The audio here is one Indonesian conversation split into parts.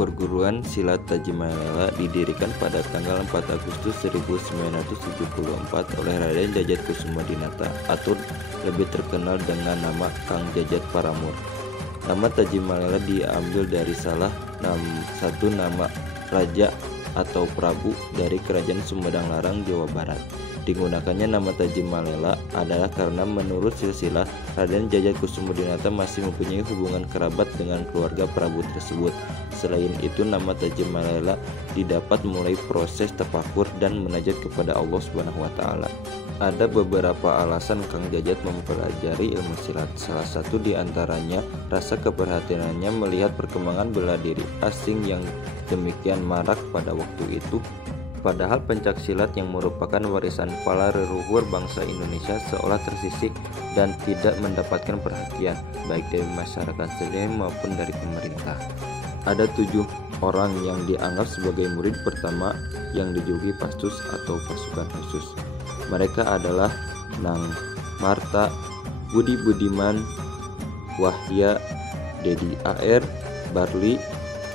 perguruan silat Tajimalela didirikan pada tanggal 4 Agustus 1974 oleh Raden Djajat Kusumodinata atau lebih terkenal dengan nama Kang Djajat Paramur. Nama Tajimalela diambil dari salah satu nama raja atau prabu dari Kerajaan Sumedang Larang, Jawa Barat. Digunakannya nama Tajimalela adalah karena menurut silsilah Raden Djajat Kusumodinata masih mempunyai hubungan kerabat dengan keluarga prabu tersebut. Selain itu, nama Tajimalela didapat mulai proses tafakur dan munajat kepada Allah Subhanahu wa taala. Ada beberapa alasan Kang Djajat mempelajari ilmu silat. Salah satu di antaranya rasa keprihatinannya melihat perkembangan bela diri asing yang demikian marak pada waktu itu. Padahal pencak silat yang merupakan warisan para leluhur bangsa Indonesia seolah tersisih dan tidak mendapatkan perhatian baik dari masyarakat sendiri maupun dari pemerintah. Ada 7 orang yang dianggap sebagai murid pertama yang dijuluki Pastus atau pasukan khusus. Mereka adalah Nang Marta, Budi Budiman, Wahya, Dedi AR, Barli,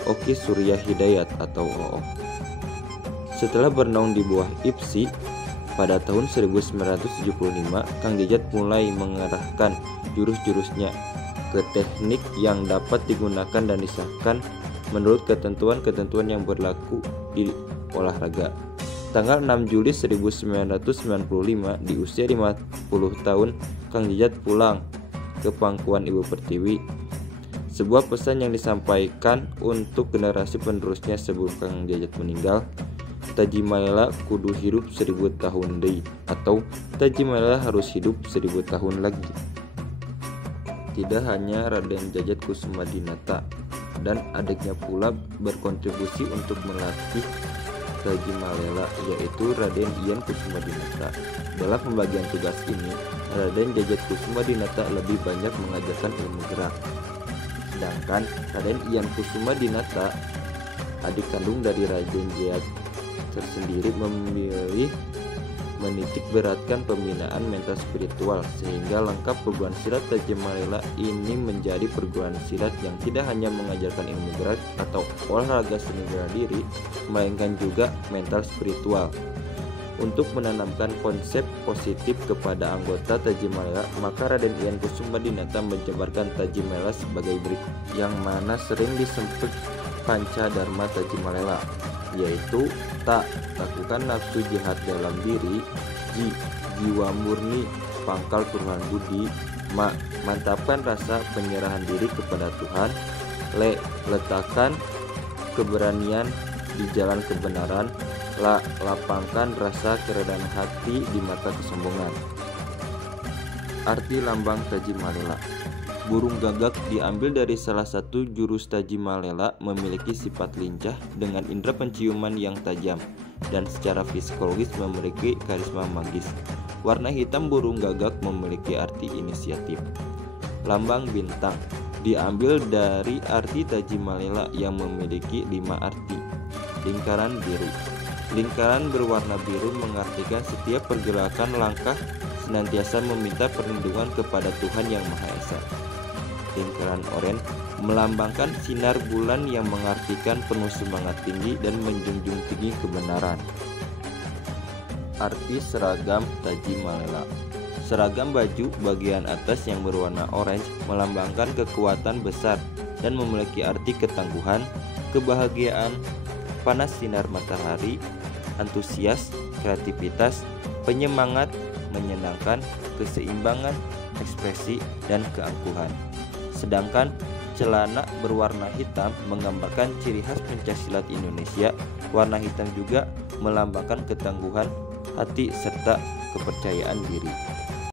Oki Surya Hidayat atau OO. Setelah bernaung di bawah IPSI pada tahun 1975, Kang Djajat mulai mengerahkan jurus-jurusnya ke teknik yang dapat digunakan dan disahkan menurut ketentuan-ketentuan yang berlaku di olahraga. Tanggal 6 Juli 1995, di usia 50 tahun, Kang Djajat pulang ke pangkuan Ibu Pertiwi. Sebuah pesan yang disampaikan untuk generasi penerusnya sebelum Kang Djajat meninggal, Tajimalela kudu hidup 1000 tahun deui atau Tajimalela harus hidup 1000 tahun lagi. Tidak hanya Raden Djajat Kusumodinata dan adiknya pula berkontribusi untuk melatih Tajimalela, yaitu Raden Ian Kusumodinata. Dalam pembagian tugas ini, Raden Djajat Kusumodinata lebih banyak mengajarkan ilmu gerak. Sedangkan Raden Ian Kusumodinata, adik kandung dari Raden Djajat tersendiri, memilih menitik beratkan pembinaan mental spiritual sehingga lengkap perguruan silat Tajimalela ini menjadi perguruan silat yang tidak hanya mengajarkan ilmu gerak atau olahraga seni bela diri, melainkan juga mental spiritual. Untuk menanamkan konsep positif kepada anggota Tajimalela, maka Raden Ian Kusumodinata menjabarkan Tajimalela sebagai berikut, yang mana sering disebut panca dharma Tajimalela, yaitu tak, lakukan nafsu jihad dalam diri, jiwa murni, pangkal turunan budi, mantapkan rasa penyerahan diri kepada Tuhan, letakkan keberanian di jalan kebenaran, lapangkan rasa kerendahan hati di mata kesombongan. Arti lambang Tajimalela. Burung gagak diambil dari salah satu jurus Tajimalela, memiliki sifat lincah dengan indera penciuman yang tajam dan secara psikologis memiliki karisma magis. Warna hitam burung gagak memiliki arti inisiatif. Lambang bintang diambil dari arti Tajimalela yang memiliki 5 arti. Lingkaran biru. Lingkaran berwarna biru mengartikan setiap pergerakan langkah senantiasa meminta perlindungan kepada Tuhan Yang Maha Esa. Lingkaran oranye melambangkan sinar bulan yang mengartikan penuh semangat tinggi dan menjunjung tinggi kebenaran. Arti seragam Tajimalela. Seragam baju bagian atas yang berwarna orange melambangkan kekuatan besar dan memiliki arti ketangguhan, kebahagiaan, panas sinar matahari, antusias, kreativitas, penyemangat, menyenangkan, keseimbangan, ekspresi, dan keangkuhan. Sedangkan celana berwarna hitam menggambarkan ciri khas pencaksilat Indonesia. Warna hitam juga melambangkan ketangguhan hati serta kepercayaan diri.